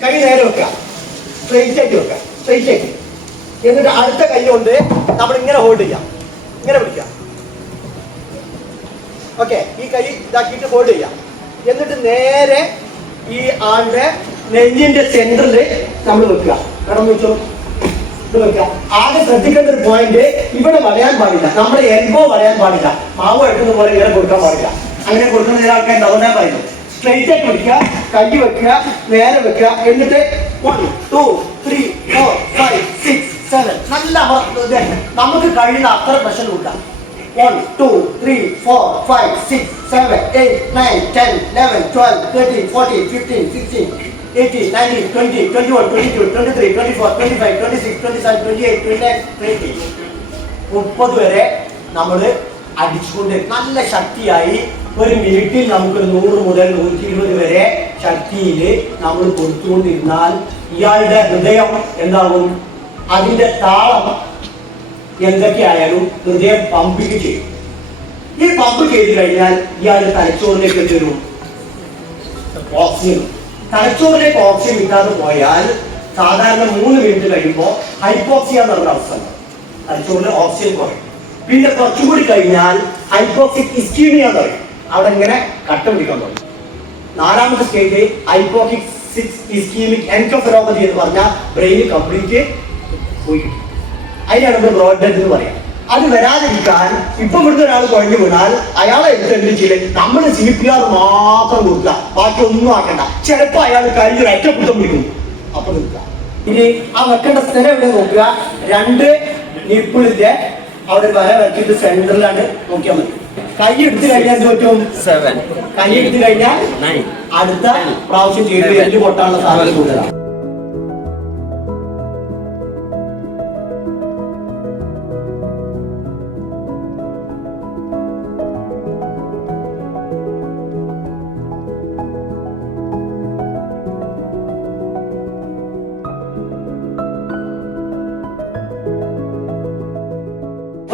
കൈ നേരെ വെക്കുക, സ്ട്രെയിറ്റ് ആയിട്ട് വെക്കുക, സ്ട്രെയിറ്റ് ആയിട്ട്. എന്നിട്ട് അടുത്ത കൈ കൊണ്ട് നമ്മൾ ഇങ്ങനെ ഹോൾഡ് ചെയ്യാം, ഇങ്ങനെ പിടിക്കാം. ഓക്കെ, ഈ കൈ ഇതാക്കിയിട്ട് ഹോൾഡ് ചെയ്യാം. എന്നിട്ട് നേരെ ഈ ആളുടെ നെഞ്ചിന്റെ സെന്ററിൽ നമ്മൾ വെക്കുക. കടന്നു വെച്ചോ, ഇത് വെക്കുക. ആകെ ശ്രദ്ധിക്കേണ്ട ഒരു പോയിന്റ്, ഇവിടെ വളയാൻ പാടില്ല, നമ്മുടെ എൽബോ വളയാൻ പാടില്ല. മാവ് എടുക്കുന്ന പോലെ ഇങ്ങനെ കൊടുക്കാൻ പാടില്ല. അങ്ങനെ കൊടുക്കുന്ന ചില ആൾക്കാർ ഉണ്ടാവുന്ന പറയുന്നു. സ്ട്രെയിറ്റ് ആയിട്ട് പിടിക്കുക, കൈ വെക്കുക, നേരെ വെക്കുക. എന്നിട്ട് 1 2 3 4 5 6 7 നല്ല നമുക്ക് കഴിയുന്ന അത്ര പ്രഷർ കൊടുക്കാം. 1 2 3 4 5 6 7 8 9 10 11 12 13 14 15 16 18 19 20 21 22 23 24 25 26 27 28 29 30 30 വരെ നമ്മൾ അടിച്ചുകൊണ്ട് നല്ല ശക്തിയായി ഒരു മിനിറ്റിൽ നമുക്കൊരു 100 മുതൽ 120 വരെ ശക്തിയിൽ നമ്മൾ കൊടുത്തുകൊണ്ടിരുന്നാൽ ഇയാളുടെ ഹൃദയം എന്താകും, അതിന്റെ താളം എന്തൊക്കെയായാലും ഹൃദയം പമ്പിങ് ചെയ്യും. ഈ പമ്പ് ചെയ്ത് കഴിഞ്ഞാൽ ഇയാളുടെ തലച്ചോറിലേക്ക് എത്തും ഓക്സിജൻ. തലച്ചോറിലേക്ക് ഓക്സിജൻ കിട്ടാതെ പോയാൽ സാധാരണ 3 മിനിറ്റ് കഴിയുമ്പോൾ ഹൈപ്പോക്സിയ എന്ന് പറഞ്ഞ അവസ്ഥ, തലച്ചോറിൽ ഓക്സിജൻ കുറയും. പിന്നെ കുറച്ചുകൂടി കഴിഞ്ഞാൽ ഹൈപ്പോക്സിക് ഇസ്കീമിയ എന്ന് പറയും, അവിടെ ഇങ്ങനെ കട്ട പിടിക്കാൻ തുടങ്ങും. 4ാമത്തെ സ്റ്റേജ് ഹൈപ്പോക്സിക് ഇസ്കീമിക് എൻകഫലോപ്പതി എന്ന് പറഞ്ഞാൽ ബ്രെയിൻ കംപ്ലീറ്റ് പോയി. അതിനാണ് നമ്മൾ ബ്രോഡ് ഡെത്ത് എന്ന് പറയാം. അത് വരാതിരിക്കാൻ ഇപ്പൊ ഇവിടുത്തെ ഒരാൾ കുഴഞ്ഞു വീണാൽ അയാളെ എന്ത് ചെയ്യില്ല, നമ്മൾ CPR മാത്രം കൊടുക്കുക, ബാക്കി ഒന്നും ആക്കണ്ട. ചിലപ്പോ അയാൾ കഴിഞ്ഞ ഒറ്റപ്പിടുത്തം പിടിക്കും, അപ്പൊ നിൽക്കുക. ഇനി ആ വെക്കേണ്ട സ്ഥലം എവിടെ നോക്കുക, 2 നിപ്പിളിന്റെ അവിടെ വര വെച്ചിട്ട് സെന്ററിലാണ് നോക്കിയാൽ മതി. കൈ എടുത്തു കഴിഞ്ഞാൽ പറ്റും 7, കൈ എടുത്തു കഴിഞ്ഞാൽ 9. അടുത്ത പ്രാവശ്യം ചെയ്ത് എല്ല് പൊട്ടാനുള്ള സാധ്യത കൂടുതലാണ്.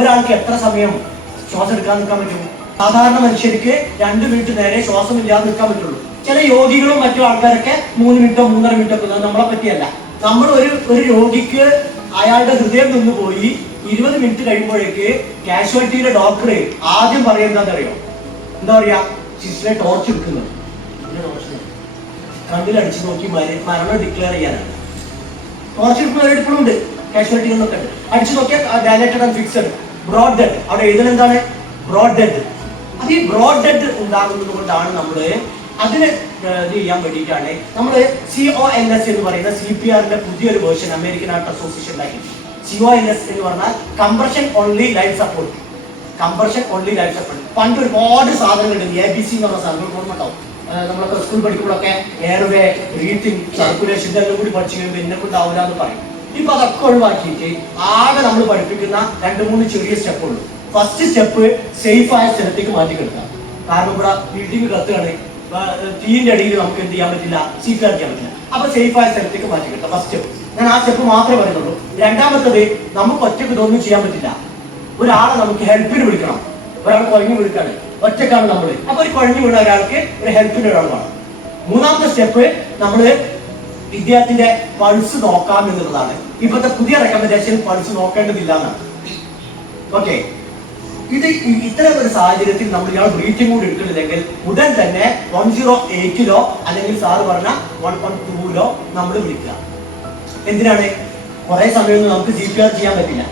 ഒരാൾക്ക് എത്ര സമയം ശ്വാസം എടുക്കാൻ നിൽക്കാൻ പറ്റും? സാധാരണ മനുഷ്യർക്ക് 2 മിനിറ്റ് നേരെ ശ്വാസം ഇല്ലാതെ നിൽക്കാൻ പറ്റുള്ളൂ. ചില യോഗികളും മറ്റു ആൾക്കാരൊക്കെ 3 മിനിറ്റോ 3.5 മിനിറ്റോ ഒക്കെ. നമ്മളെ പറ്റിയല്ല. നമ്മൾ ഒരു രോഗിക്ക് അയാളുടെ ഹൃദയം നിന്ന് പോയി 20 മിനിറ്റ് കഴിയുമ്പോഴേക്ക് കാഷ്വാലിറ്റിയിലെ ഡോക്ടർ ആദ്യം പറയുന്നത് അറിയോ? എന്താ പറയാ, സിസ്റ്ററെ ടോർച്ച് എടുക്കുന്നത്, കണ്ണിലടിച്ച് നോക്കി മരണം ഡിക്ലെയർ ചെയ്യാനാണ്. ടോർച്ച് എടുക്കുന്നവരുടെ ഇപ്പോഴും ഉണ്ട്, കാഷ്വാലിറ്റികളൊക്കെ ഉണ്ട്. അടിച്ചു നോക്കിയാൽ dilated and fixed broad dead. അവിടെ എഴുതുന്നത് എന്താണ്? Broad dead. അത് ഈ ബ്രോഡ് ഡെഡ് ഉണ്ടാകുന്നത് കൊണ്ടാണ് നമ്മള് അതിന് ഇത് ചെയ്യാൻ വേണ്ടിയിട്ടാണ് നമ്മൾ CONS എന്ന് പറയുന്ന CPRന്റെ പുതിയൊരു വേർഷൻ അമേരിക്കൻ ഹാർട്ട് അസോസിയേഷൻ ഉണ്ടാക്കി. CONS എന്ന് പറഞ്ഞാൽ compression only life support. Compression only life support. പണ്ട് ഒരുപാട് സാധനങ്ങളുണ്ട്. ABC എന്ന് പറഞ്ഞ സാധനങ്ങൾ ഓർമ്മ ഉണ്ടാവും. നമ്മളൊക്കെ സ്കൂൾ പഠിക്കുമ്പോഴൊക്കെ എയർവേ, ബ്രീത്തിങ്, സർക്കുലേഷൻ ഇതെല്ലാം കൂടി പഠിച്ചു കഴിയുമ്പോൾ എന്നെ കൊണ്ടാവില്ല എന്ന് പറയും. ഇപ്പൊ അതൊക്കെ ഒഴിവാക്കിയിട്ട് ആകെ നമ്മൾ പഠിപ്പിക്കുന്ന 2-3 ചെറിയ സ്റ്റെപ്പ് ഉള്ളൂ. ഫസ്റ്റ് സ്റ്റെപ്പ് സേഫ് ആയ സ്ഥലത്തേക്ക് മാറ്റി കിടക്കാം. കാരണം ഇവിടെ ബിൽഡിംഗ് കത്തുകയാണ്, തീന്റെ അടിയിൽ നമുക്ക് എന്ത് ചെയ്യാൻ പറ്റില്ല, CPR ചെയ്യാൻ പറ്റില്ല. അപ്പൊ സേഫ് ആയ സ്ഥലത്തേക്ക് മാറ്റി കിടക്കാം. ഫസ്റ്റ് സ്റ്റെപ്പ് ഞാൻ ആ സ്റ്റെപ്പ് മാത്രമേ പറയുന്നുള്ളൂ. രണ്ടാമത്തത്, നമുക്ക് ഒറ്റക്ക് ഇതൊന്നും ചെയ്യാൻ പറ്റില്ല, ഒരാളെ നമുക്ക് ഹെൽപ്പിന് വിളിക്കണം. ഒരാൾ കുഴഞ്ഞു വീഴ്ക്കാണ്, ഒറ്റക്കാണ് നമ്മള്. അപ്പൊ ഒരു കുഴഞ്ഞു വീണ ഒരാൾക്ക് ഒരു ഹെൽപ്പിന് ഒരാൾ വേണം. 3ാമത്തെ സ്റ്റെപ്പ് നമ്മള് വിദ്യാർത്ഥിന്റെ പൾസ് നോക്കാം എന്നുള്ളതാണ്. ഇപ്പോഴത്തെ പുതിയ റെക്കമെൻഡേഷൻ പൾസ് നോക്കേണ്ടതില്ല എന്നാണ്. ഓക്കെ, ഇത് ഇത്തരം ഒരു സാഹചര്യത്തിൽ നമ്മൾ ഇയാൾ ബ്രീത്തിങ് കൂടി എടുക്കുന്നില്ലെങ്കിൽ ഉടൻ തന്നെ 108ലോ അല്ലെങ്കിൽ സാറ് പറഞ്ഞ 112ലോ നമ്മൾ വിളിക്കുക. എന്തിനാണ്? കുറെ സമയമൊന്നും നമുക്ക് CPR ചെയ്യാൻ പറ്റില്ല.